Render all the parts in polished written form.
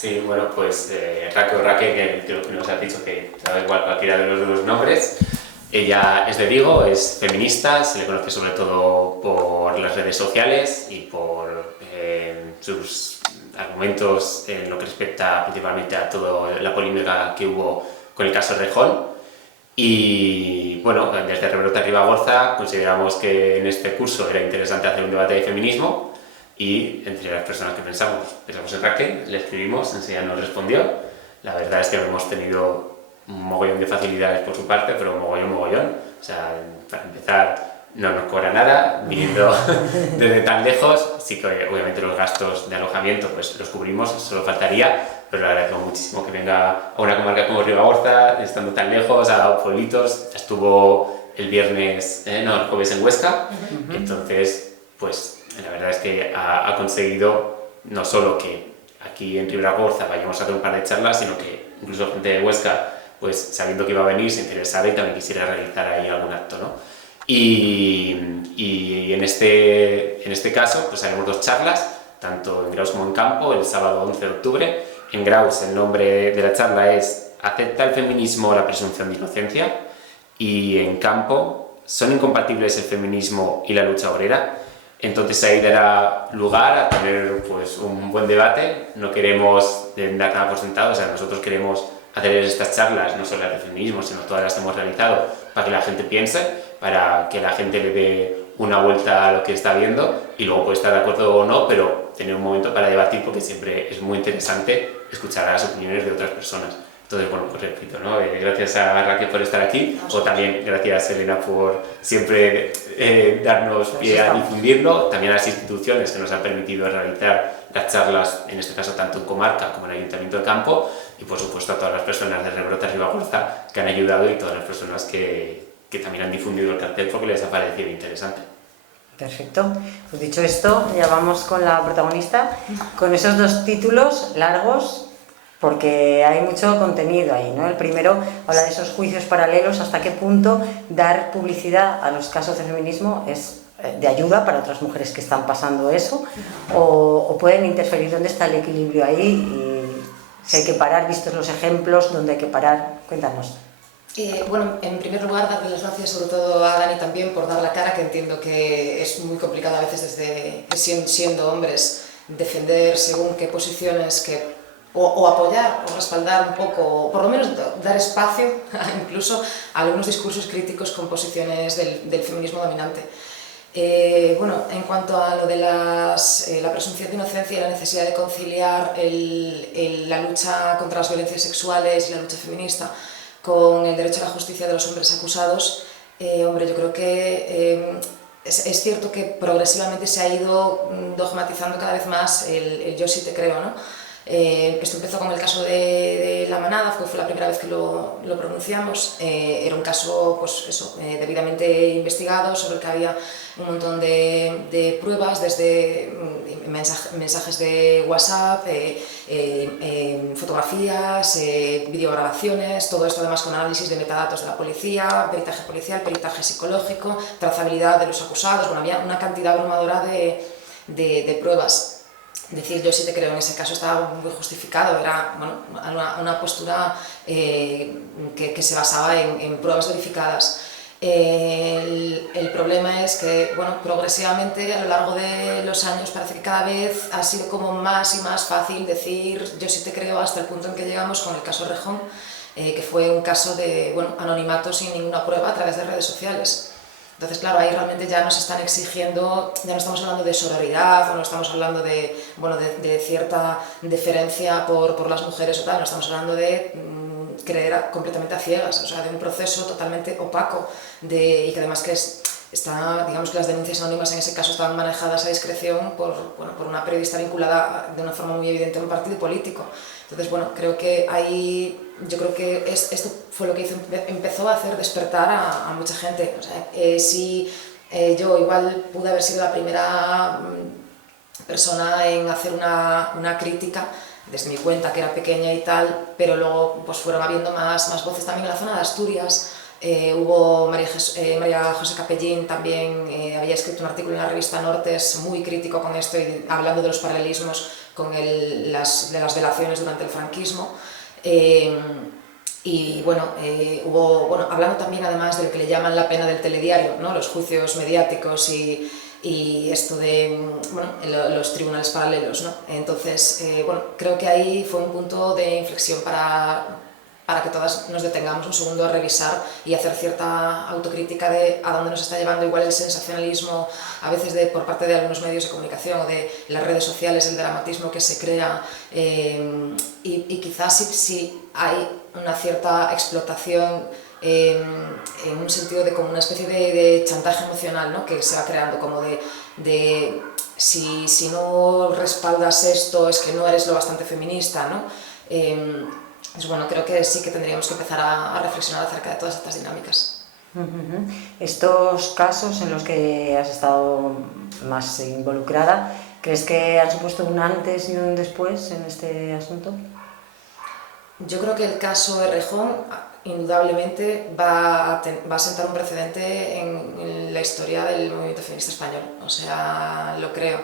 Sí, bueno, pues Raque, que creo que nos ha dicho que te da igual cualquiera de los dos nombres. Ella es de Vigo, es feminista, se le conoce sobre todo por las redes sociales y por sus argumentos en lo que respecta principalmente a toda la polémica que hubo con el caso Rejón. Y bueno, desde Rebrota Ribagorza consideramos que en este curso era interesante hacer un debate de feminismo y entre las personas que pensamos en Raquel, le escribimos, enseguida nos respondió. La verdad es que hemos tenido un mogollón de facilidades por su parte, pero un mogollón. O sea, para empezar, no nos cobra nada, viniendo desde tan lejos. Sí que obviamente los gastos de alojamiento pues los cubrimos, solo faltaría, pero le agradezco muchísimo que venga a una comarca como Ribagorza, estando tan lejos, a pueblitos. Estuvo el jueves en Huesca, entonces pues la verdad es que ha conseguido no solo que aquí en Ribagorza vayamos a hacer un par de charlas, sino que incluso gente de Huesca, pues sabiendo que iba a venir, se interesara y también quisiera realizar ahí algún acto, ¿no? Y en este caso pues haremos dos charlas, tanto en Graus como en Campo, el sábado 11 de octubre. En Graus el nombre de la charla es ¿Acepta el feminismo la presunción de inocencia? Y en Campo, ¿son incompatibles el feminismo y la lucha obrera? Entonces ahí dará lugar a tener pues un buen debate. No queremos dar nada por sentado, o sea, nosotros queremos hacer estas charlas, no solo las de feminismo, sino todas las que hemos realizado, para que la gente piense, para que la gente le dé una vuelta a lo que está viendo y luego puede estar de acuerdo o no, pero tener un momento para debatir, porque siempre es muy interesante escuchar las opiniones de otras personas. Entonces, bueno, pues repito, ¿no? Gracias a Raquel por estar aquí, o también gracias Elena por siempre darnos pie a difundirlo, también a las instituciones que nos han permitido realizar las charlas, en este caso tanto en Comarca como en el Ayuntamiento de Campo, y por supuesto a todas las personas de Rebrota Ribagorza que han ayudado y todas las personas que también han difundido el cartel porque les ha parecido interesante. Perfecto. Pues dicho esto, ya vamos con la protagonista, con esos dos títulos largos, porque hay mucho contenido ahí, ¿no? El primero habla de esos juicios paralelos, hasta qué punto dar publicidad a los casos de feminismo es de ayuda para otras mujeres que están pasando eso, o pueden interferir. ¿Dónde está el equilibrio ahí? Y si hay que parar, vistos los ejemplos, ¿dónde hay que parar? Cuéntanos. Bueno, en primer lugar, darle las gracias sobre todo a Dani también por dar la cara, que entiendo que es muy complicado a veces siendo hombres defender según qué posiciones o apoyar o respaldar un poco, o por lo menos dar espacio incluso a algunos discursos críticos con posiciones del feminismo dominante. Bueno, en cuanto a lo de la presunción de inocencia y la necesidad de conciliar la lucha contra las violencias sexuales y la lucha feminista con el derecho a la justicia de los hombres acusados, hombre, yo creo que es cierto que progresivamente se ha ido dogmatizando cada vez más el yo sí te creo, ¿no? Esto empezó con el caso de La Manada, que fue la primera vez que lo pronunciamos. Era un caso pues eso, debidamente investigado, sobre el que había un montón de pruebas, desde mensajes de WhatsApp, fotografías, videograbaciones, todo esto además con análisis de metadatos de la policía, peritaje policial, peritaje psicológico, trazabilidad de los acusados. Bueno, había una cantidad abrumadora de pruebas. Decir yo sí te creo en ese caso estaba muy justificado, era bueno, una postura que se basaba en pruebas verificadas. El problema es que bueno, progresivamente a lo largo de los años parece que cada vez ha sido como más y más fácil decir yo sí te creo, hasta el punto en que llegamos con el caso Rejón, que fue un caso de bueno, anonimato sin ninguna prueba a través de redes sociales. Entonces, claro, ahí realmente ya nos están exigiendo, ya no estamos hablando de sororidad o no estamos hablando de, bueno, de cierta deferencia por las mujeres o tal, no estamos hablando de creer completamente a ciegas, o sea, de un proceso totalmente opaco y que además que está, digamos que las denuncias anónimas en ese caso estaban manejadas a discreción por una periodista vinculada de una forma muy evidente a un partido político. Entonces, bueno, creo que ahí, yo creo que esto fue lo que empezó a hacer despertar a mucha gente. O sea, si yo igual pude haber sido la primera persona en hacer una crítica desde mi cuenta, que era pequeña y tal, pero luego pues fueron habiendo más voces también en la zona de Asturias. Hubo María José Capellín también había escrito un artículo en la revista Nortes muy crítico con esto y hablando de los paralelismos de las delaciones durante el franquismo. Y bueno, hablando también además de lo que le llaman la pena del telediario, ¿no? Los juicios mediáticos y esto de los tribunales paralelos, ¿no? Entonces, creo que ahí fue un punto de inflexión para que todas nos detengamos un segundo a revisar y hacer cierta autocrítica de a dónde nos está llevando igual el sensacionalismo, a veces por parte de algunos medios de comunicación o de las redes sociales, el dramatismo que se crea, y quizás si hay una cierta explotación en un sentido de como una especie de chantaje emocional, ¿no? Que se va creando como de si no respaldas esto es que no eres lo bastante feminista, ¿no? Pues bueno, creo que sí que tendríamos que empezar a reflexionar acerca de todas estas dinámicas. Estos casos en los que has estado más involucrada, ¿crees que han supuesto un antes y un después en este asunto? Yo creo que el caso Errejón indudablemente va a sentar un precedente en la historia del movimiento feminista español, o sea, lo creo.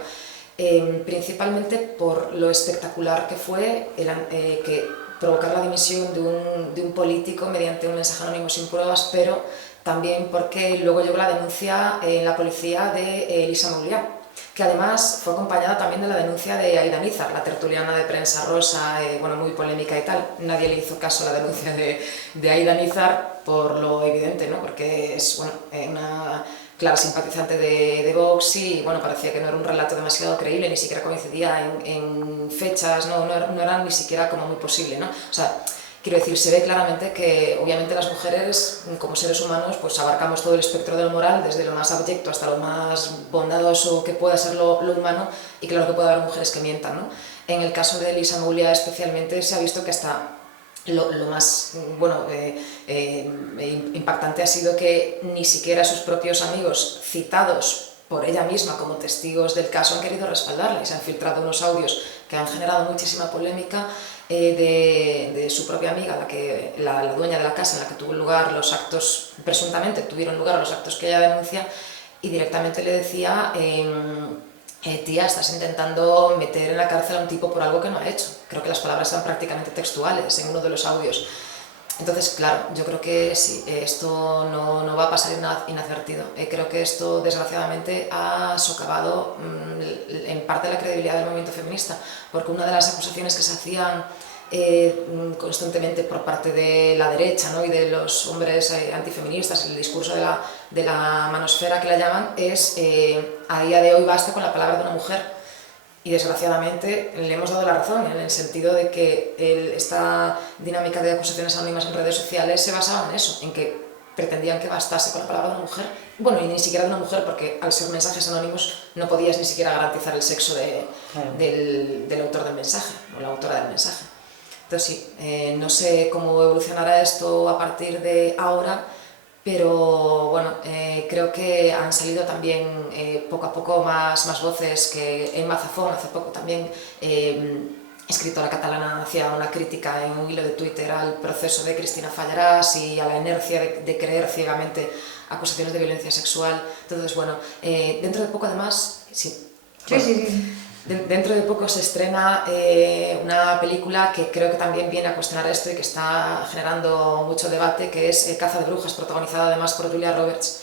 Principalmente por lo espectacular que fue que provocar la dimisión de un político mediante un mensaje anónimo sin pruebas, pero también porque luego llegó la denuncia en la policía de Elisa Mouliá, que además fue acompañada también de la denuncia de Aida Nízar, la tertuliana de prensa rosa, muy polémica y tal. Nadie le hizo caso a la denuncia de Aida Nízar por lo evidente, ¿no? Porque es una clara simpatizante de Vox y parecía que no era un relato demasiado creíble, ni siquiera coincidía en fechas, no era ni siquiera como muy posible, ¿no? O sea, quiero decir, se ve claramente que obviamente las mujeres como seres humanos pues abarcamos todo el espectro de lo moral, desde lo más abyecto hasta lo más bondadoso que pueda ser lo humano, y claro que puede haber mujeres que mientan, ¿no? En el caso de Elisa Mouliá especialmente se ha visto que hasta lo más impactante ha sido que ni siquiera sus propios amigos, citados por ella misma como testigos del caso, han querido respaldarla, y se han filtrado unos audios que han generado muchísima polémica de su propia amiga, la dueña de la casa en la que tuvo lugar los actos, presuntamente tuvieron lugar los actos que ella denuncia, y directamente le decía: tía, estás intentando meter en la cárcel a un tipo por algo que no ha hecho. Creo que las palabras eran prácticamente textuales en uno de los audios. Entonces, claro, yo creo que sí, esto no va a pasar inadvertido. Creo que esto, desgraciadamente, ha socavado en parte la credibilidad del movimiento feminista, porque una de las acusaciones que se hacían constantemente por parte de la derecha, ¿no? Y de los hombres antifeministas, el discurso de la manosfera que la llaman, es a día de hoy basta con la palabra de una mujer. Y desgraciadamente le hemos dado la razón, en el sentido de que esta dinámica de acusaciones anónimas en redes sociales se basaba en eso, en que pretendían que bastase con la palabra de una mujer. Bueno, y ni siquiera de una mujer, porque al ser mensajes anónimos no podías ni siquiera garantizar el sexo del autor del mensaje o la autora del mensaje. Entonces sí, no sé cómo evolucionará esto a partir de ahora, pero bueno, creo que han salido también poco a poco más voces, que Emma Zafón hace poco también, escritora catalana, hacía una crítica en un hilo de Twitter al proceso de Cristina Fallarás y a la inercia de creer ciegamente acusaciones de violencia sexual. Entonces bueno, dentro de poco además, sí. Dentro de poco se estrena una película que creo que también viene a cuestionar esto y que está generando mucho debate, que es Caza de brujas, protagonizada además por Julia Roberts.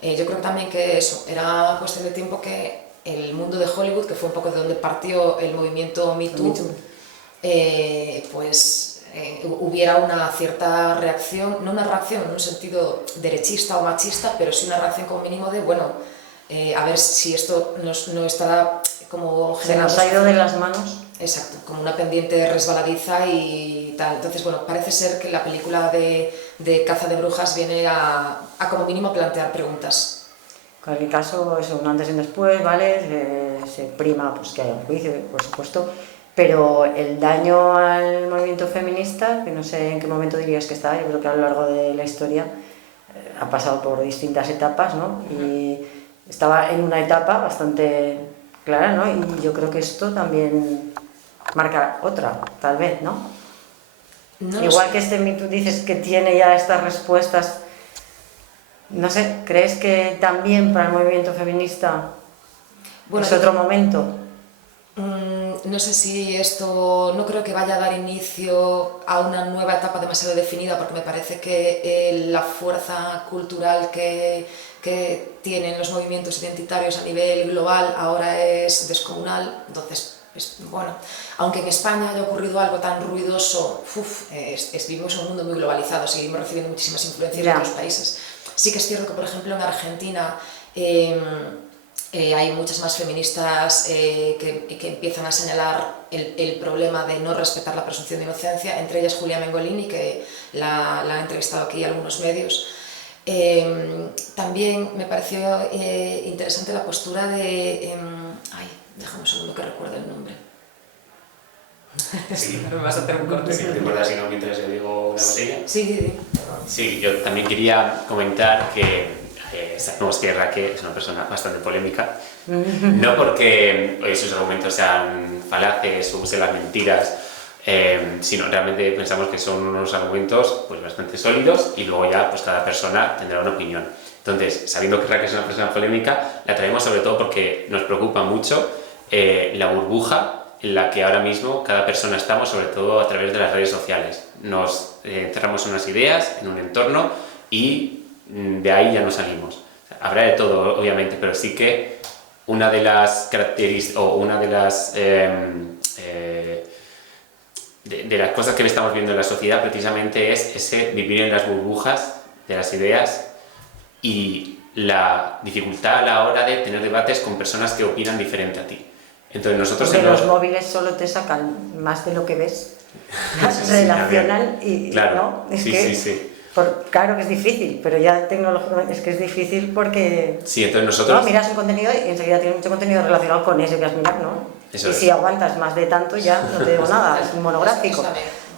Yo creo también que eso, era cuestión de tiempo que el mundo de Hollywood, que fue un poco de donde partió el movimiento Me Too, hubiera una cierta reacción, no una reacción en un sentido derechista o machista, pero sí una reacción como mínimo de, a ver si esto no estará como generando... Se nos ha ido de las manos. Exacto, como una pendiente resbaladiza y tal. Entonces, parece ser que la película de Caza de brujas viene a como mínimo plantear preguntas. En cualquier caso, es un antes y un después, ¿vale? Se prima pues, que haya un juicio, por supuesto, pero el daño al movimiento feminista, que no sé en qué momento dirías que está, yo creo que a lo largo de la historia ha pasado por distintas etapas, ¿no? Y estaba en una etapa bastante clara, ¿no? Y yo creo que esto también marca otra, tal vez, ¿no? Igual que Me Too dices que tiene ya estas respuestas, no sé, ¿crees que también para el movimiento feminista es otro momento? No sé si esto, no creo que vaya a dar inicio a una nueva etapa demasiado definida, porque me parece que la fuerza cultural que tienen los movimientos identitarios a nivel global ahora es descomunal. Entonces, bueno, aunque en España haya ocurrido algo tan ruidoso, vivimos en un mundo muy globalizado, seguimos recibiendo muchísimas influencias de otros países. Sí que es cierto que, por ejemplo, en Argentina hay muchas más feministas que empiezan a señalar el problema de no respetar la presunción de inocencia, entre ellas Julia Mengolini, que la han entrevistado aquí en algunos medios. También me pareció interesante la postura de... déjame un segundo que recuerde el nombre. Sí. No me vas a hacer un corte. Si no te importa, si no, mientras yo digo una cosilla. Sí. Sí, yo también quería comentar que sabemos que Raquel es una persona bastante polémica, no porque sus argumentos sean falaces o usen las mentiras, sino realmente pensamos que son unos argumentos pues, bastante sólidos y luego ya pues, cada persona tendrá una opinión. Entonces, sabiendo que Raquel es una persona polémica, la traemos sobre todo porque nos preocupa mucho la burbuja en la que ahora mismo cada persona estamos, sobre todo a través de las redes sociales. Nos encerramos en unas ideas, en un entorno y de ahí ya no salimos. Habrá de todo, obviamente, pero sí que una de las características o una de las cosas que estamos viendo en la sociedad precisamente es ese vivir en las burbujas de las ideas y la dificultad a la hora de tener debates con personas que opinan diferente a ti. Entonces nosotros porque los móviles solo te sacan más de lo que ves, relacional y claro, ¿no? Es sí, que, sí. Claro que es difícil, pero ya tecnológicamente es que es difícil porque... Sí, entonces nosotros... No, miras un contenido y enseguida tienes mucho contenido relacionado con ese que has mirado, ¿no? Eso y es. si aguantas más de tanto ya no te digo nada, es un monográfico.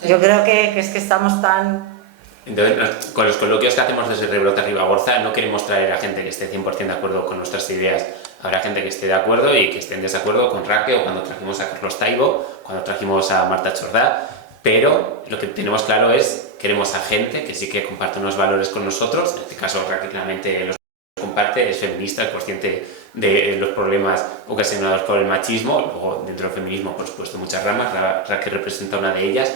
Yo creo que es que estamos tan... Entonces, con los coloquios que hacemos desde Rebrota Ribagorza no queremos traer a gente que esté 100% de acuerdo con nuestras ideas. Habrá gente que esté de acuerdo y que esté en desacuerdo con Raquel o cuando trajimos a Carlos Taibo, cuando trajimos a Marta Chordá, pero lo que tenemos claro es queremos a gente que sí que comparte unos valores con nosotros. En este caso Raquel claramente los comparte, es feminista, es consciente de los problemas ocasionados por el machismo. Luego dentro del feminismo, por supuesto, muchas ramas, Raquel representa una de ellas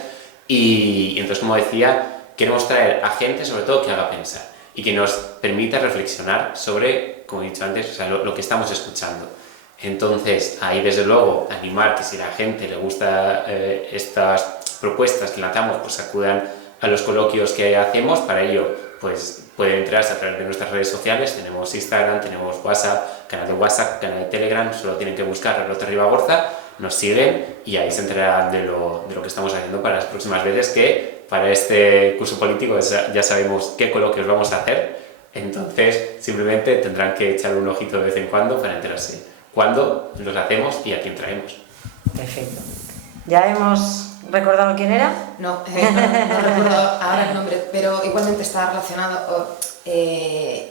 y entonces, como decía, queremos traer a gente sobre todo que haga pensar y que nos permita reflexionar sobre, como he dicho antes, o sea, lo que estamos escuchando. Entonces, ahí desde luego animar que si a la gente le gusta estas propuestas que lanzamos, pues acudan a los coloquios que hacemos. Para ello, pues pueden entrarse a través de nuestras redes sociales. Tenemos Instagram, tenemos WhatsApp, canal de WhatsApp, canal de Telegram. Solo tienen que buscar Rebrota Ribagorza, nos siguen y ahí se enterarán de lo que estamos haciendo para las próximas veces, que para este curso político ya sabemos qué coloquios vamos a hacer. Entonces, simplemente tendrán que echar un ojito de vez en cuando para enterarse cuándo los hacemos y a quién traemos. Perfecto. ¿Ya hemos recordado quién era? No recuerdo ahora el nombre, pero igualmente está relacionado.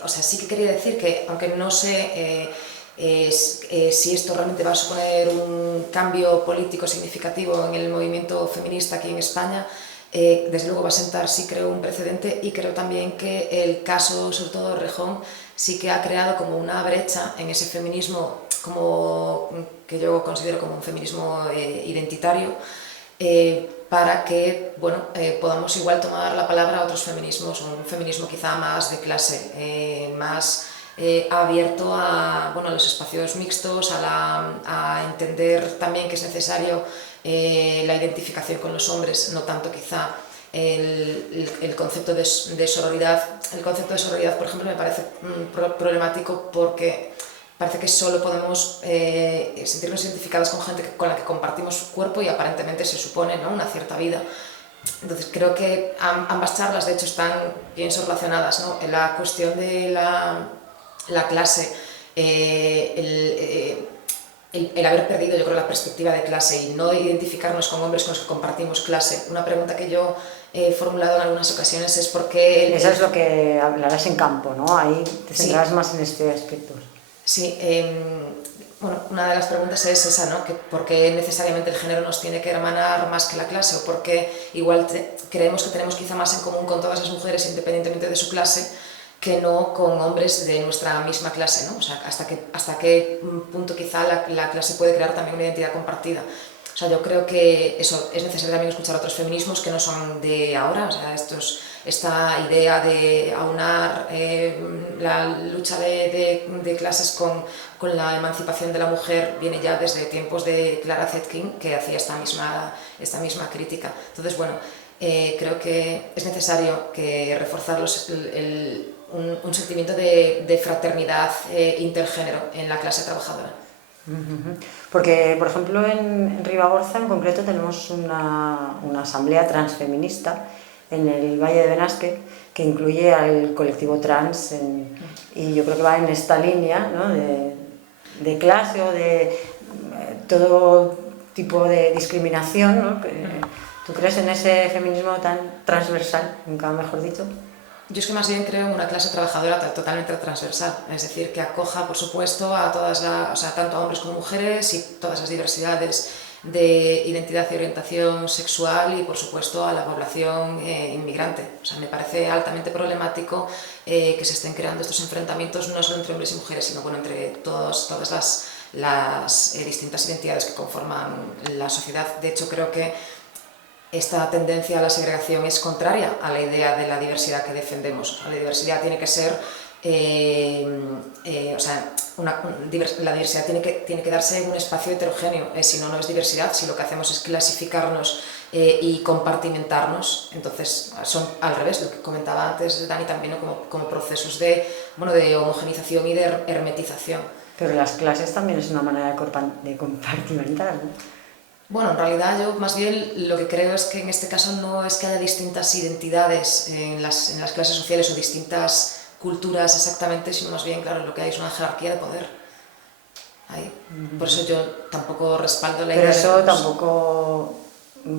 O sea, sí que quería decir que, aunque no sé si esto realmente va a suponer un cambio político significativo en el movimiento feminista aquí en España, desde luego va a sentar, sí creo, un precedente, y creo también que el caso, sobre todo Rejón, sí que ha creado como una brecha en ese feminismo que yo considero como un feminismo identitario, para que podamos igual tomar la palabra a otros feminismos, un feminismo quizá más de clase, más abierto a los espacios mixtos, a entender también que es necesario la identificación con los hombres, no tanto quizá el concepto de sororidad. El concepto de sororidad, por ejemplo, me parece problemático porque parece que solo podemos sentirnos identificadas con gente con la que compartimos cuerpo y aparentemente se supone, ¿no?, una cierta vida. Entonces creo que ambas charlas de hecho están, pienso, relacionadas, ¿no? En la cuestión de la clase, el haber perdido, yo creo, la perspectiva de clase y no identificarnos con hombres con los que compartimos clase. Una pregunta que yo he formulado en algunas ocasiones es por qué... Eso es lo que hablarás en campo, ¿no? Ahí te centrarás más en este aspecto. Sí, una de las preguntas es esa, ¿no? Que ¿por qué necesariamente el género nos tiene que hermanar más que la clase? ¿O por qué igual creemos que tenemos quizá más en común con todas las mujeres independientemente de su clase que no con hombres de nuestra misma clase, ¿no? O sea, hasta qué punto quizá la clase puede crear también una identidad compartida. O sea, yo creo que eso es necesario también escuchar otros feminismos que no son de ahora, o sea, esta idea de aunar la lucha de clases con la emancipación de la mujer viene ya desde tiempos de Clara Zetkin, que hacía esta misma crítica. Entonces, bueno, creo que es necesario que reforzar un sentimiento de fraternidad intergénero en la clase trabajadora. Porque, por ejemplo, en Ribagorza en concreto tenemos una asamblea transfeminista en el Valle de Benasque que incluye al colectivo trans y yo creo que va en esta línea, ¿no? de clase o de todo tipo de discriminación, ¿no? ¿Tú crees en ese feminismo tan transversal, nunca mejor dicho? Yo es que más bien creo en una clase trabajadora totalmente transversal, es decir, que acoja, por supuesto, a tanto a hombres como mujeres y todas las diversidades de identidad y orientación sexual y, por supuesto, a la población inmigrante. O sea, me parece altamente problemático que se estén creando estos enfrentamientos no solo entre hombres y mujeres, sino bueno, entre todas las distintas identidades que conforman la sociedad. De hecho, creo que esta tendencia a la segregación es contraria a la idea de la diversidad que defendemos. La diversidad tiene que ser, la diversidad tiene que darse en un espacio heterogéneo. Si no, no es diversidad. Si lo que hacemos es clasificarnos y compartimentarnos, entonces son al revés, lo que comentaba antes Dani también, ¿no? como procesos de homogenización y de hermetización. Pero las clases también es una manera de compartimentar, ¿no? Bueno, en realidad yo más bien lo que creo es que en este caso no es que haya distintas identidades en las clases sociales o distintas culturas exactamente, sino más bien, claro, lo que hay es una jerarquía de poder. Ahí. Por eso yo tampoco respaldo la idea de... Pero eso tampoco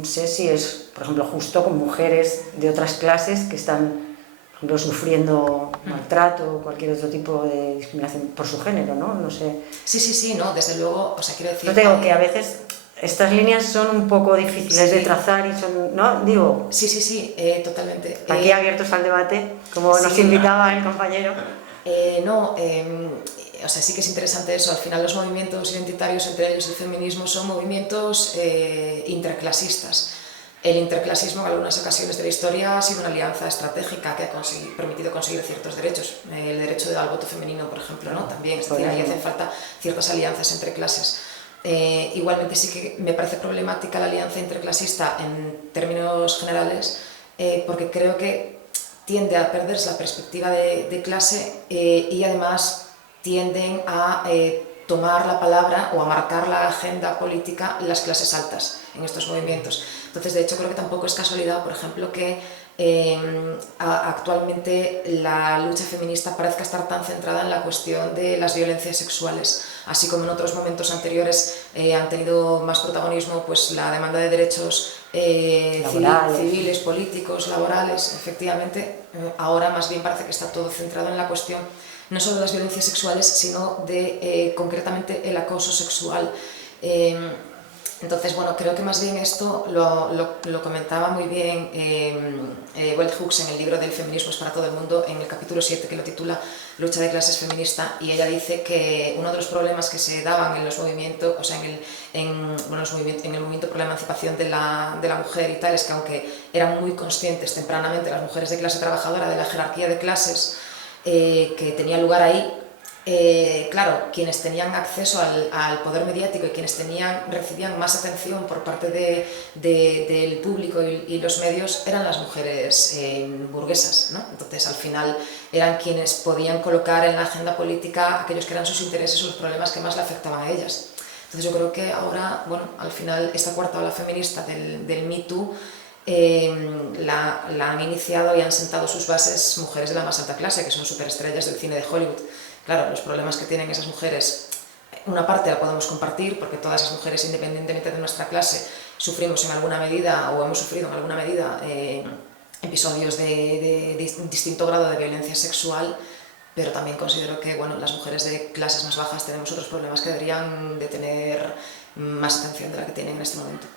sé si es, por ejemplo, justo con mujeres de otras clases que están, por ejemplo, sufriendo maltrato o cualquier otro tipo de discriminación por su género, ¿no? No sé. Sí, no, desde luego, o sea, quiero decir... No tengo que a veces... Estas líneas son un poco difíciles de trazar y son, ¿no? Digo... Sí, totalmente. Aquí abiertos al debate, como nos invitaba el compañero. O sea, sí que es interesante eso. Al final los movimientos identitarios, entre ellos el feminismo, son movimientos interclasistas. El interclasismo en algunas ocasiones de la historia ha sido una alianza estratégica que ha permitido conseguir ciertos derechos. El derecho al voto femenino, por ejemplo, ¿no? También, es decir, ahí hacen falta ciertas alianzas entre clases. Igualmente sí que me parece problemática la alianza interclasista en términos generales porque creo que tiende a perderse la perspectiva de clase y además tienden a tomar la palabra o a marcar la agenda política las clases altas en estos movimientos. Entonces, de hecho, creo que tampoco es casualidad, por ejemplo, que actualmente la lucha feminista parezca estar tan centrada en la cuestión de las violencias sexuales, así como en otros momentos anteriores han tenido más protagonismo pues, la demanda de derechos civiles, políticos, laborales. Efectivamente, ahora más bien parece que está todo centrado en la cuestión no solo de las violencias sexuales, sino de concretamente el acoso sexual. Entonces, bueno, creo que más bien esto lo comentaba muy bien Bell Hooks en el libro del Feminismo es para todo el mundo, en el capítulo 7, que lo titula Lucha de clases feminista, y ella dice que uno de los problemas que se daban en los movimientos, o sea, en el movimiento por la emancipación de la mujer y tal, es que aunque eran muy conscientes tempranamente las mujeres de clase trabajadora de la jerarquía de clases que tenía lugar ahí, claro, quienes tenían acceso al poder mediático y quienes recibían más atención por parte del público y los medios eran las mujeres burguesas, ¿no? Entonces, al final, eran quienes podían colocar en la agenda política aquellos que eran sus intereses o los problemas que más le afectaban a ellas. Entonces, yo creo que ahora, bueno, al final, esta cuarta ola feminista del Me Too la han iniciado y han sentado sus bases mujeres de la más alta clase, que son superestrellas del cine de Hollywood. Claro, los problemas que tienen esas mujeres, una parte la podemos compartir, porque todas esas mujeres, independientemente de nuestra clase, sufrimos en alguna medida, o hemos sufrido en alguna medida, episodios de distinto grado de violencia sexual, pero también considero que bueno, las mujeres de clases más bajas tenemos otros problemas que deberían de tener más atención de la que tienen en este momento.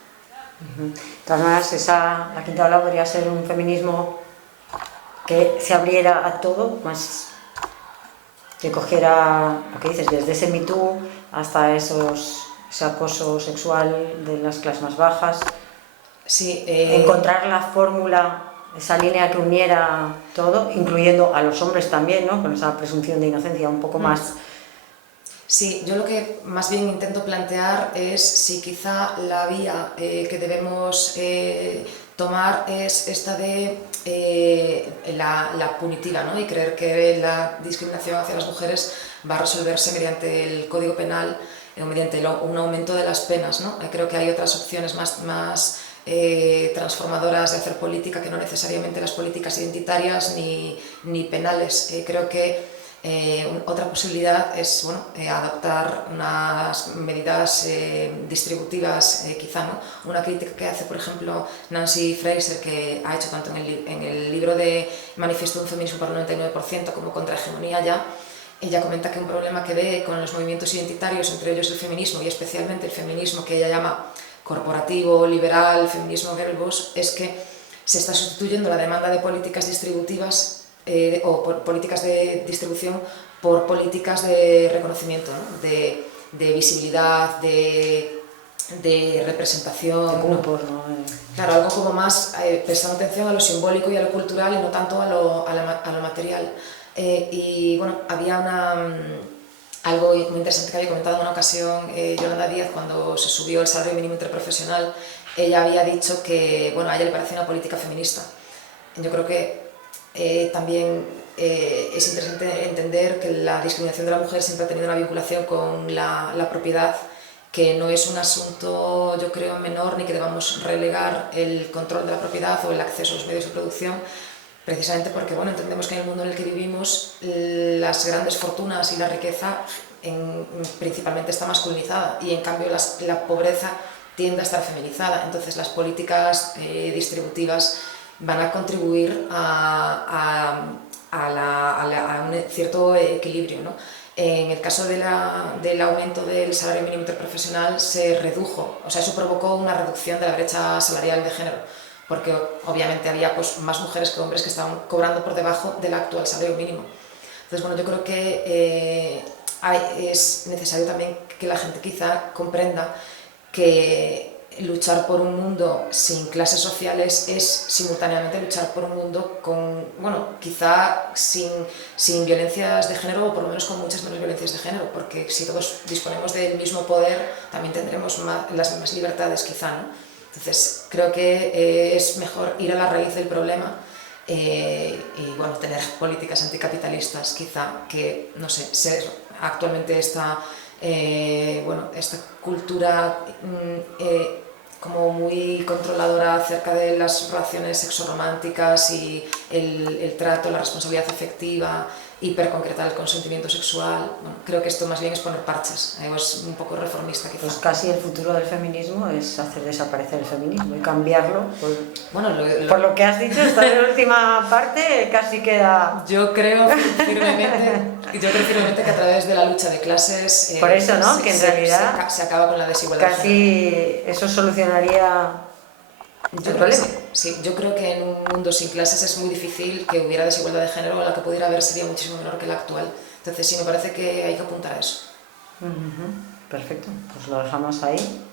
De todas maneras, la quinta ola podría ser un feminismo que se abriera a todo, más que cogiera, lo que dices, desde ese Me Too hasta ese acoso sexual de las clases más bajas, Sí, encontrar la fórmula, esa línea que uniera todo, incluyendo a los hombres también, ¿no? Con esa presunción de inocencia un poco más. Sí, yo lo que más bien intento plantear es si quizá la vía que debemos tomar es esta de la punitiva, ¿no? Y creer que la discriminación hacia las mujeres va a resolverse mediante el Código Penal o mediante un aumento de las penas, ¿no? Creo que hay otras opciones más transformadoras de hacer política que no necesariamente las políticas identitarias ni penales. Creo que otra posibilidad es adoptar unas medidas distributivas, quizá, ¿no? Una crítica que hace, por ejemplo, Nancy Fraser, que ha hecho tanto en el libro de Manifiesto de un feminismo para el 99% como Contrahegemonía ya, ella comenta que un problema que ve con los movimientos identitarios, entre ellos el feminismo y especialmente el feminismo que ella llama corporativo, liberal, feminismo girlboss, es que se está sustituyendo la demanda de políticas distributivas o políticas de distribución por políticas de reconocimiento, ¿no? de visibilidad, de representación. De grupos, ¿no? Claro, algo como más prestando atención a lo simbólico y a lo cultural y no tanto a lo material. Y bueno, había algo muy interesante que había comentado en una ocasión Yolanda Díaz cuando se subió el salario mínimo interprofesional. Ella había dicho que a ella le parece una política feminista. Yo creo que también es interesante entender que la discriminación de la mujer siempre ha tenido una vinculación con la propiedad, que no es un asunto, yo creo, menor, ni que debamos relegar el control de la propiedad o el acceso a los medios de producción, precisamente porque entendemos que en el mundo en el que vivimos las grandes fortunas y la riqueza principalmente está masculinizada y en cambio la pobreza tiende a estar feminizada. Entonces las políticas distributivas van a contribuir a un cierto equilibrio, ¿no? En el caso del aumento del salario mínimo interprofesional se redujo, o sea, eso provocó una reducción de la brecha salarial de género, porque obviamente había más mujeres que hombres que estaban cobrando por debajo del actual salario mínimo. Entonces, yo creo que es necesario también que la gente quizá comprenda que luchar por un mundo sin clases sociales es simultáneamente luchar por un mundo con, quizá sin violencias de género o por lo menos con muchas menos violencias de género, porque si todos disponemos del mismo poder también tendremos las mismas libertades quizá, ¿no? Entonces creo que es mejor ir a la raíz del problema y tener políticas anticapitalistas quizá que, no sé, actualmente esta cultura como muy controladora acerca de las relaciones sexorománticas y el trato, la responsabilidad afectiva, hiperconcretar el consentimiento sexual. Creo que esto más bien es poner parches, es un poco reformista quizás. Pues casi el futuro del feminismo es hacer desaparecer el feminismo y cambiarlo. Por lo que has dicho, esta última parte casi queda... Yo creo firmemente que a través de la lucha de clases... Por eso, ¿no? Que en realidad se acaba con la desigualdad. Casi eso solucionaría el problema. Sí, yo creo que en un mundo sin clases es muy difícil que hubiera desigualdad de género, o la que pudiera haber sería muchísimo menor que la actual. Entonces sí, me parece que hay que apuntar a eso. Perfecto, pues lo dejamos ahí.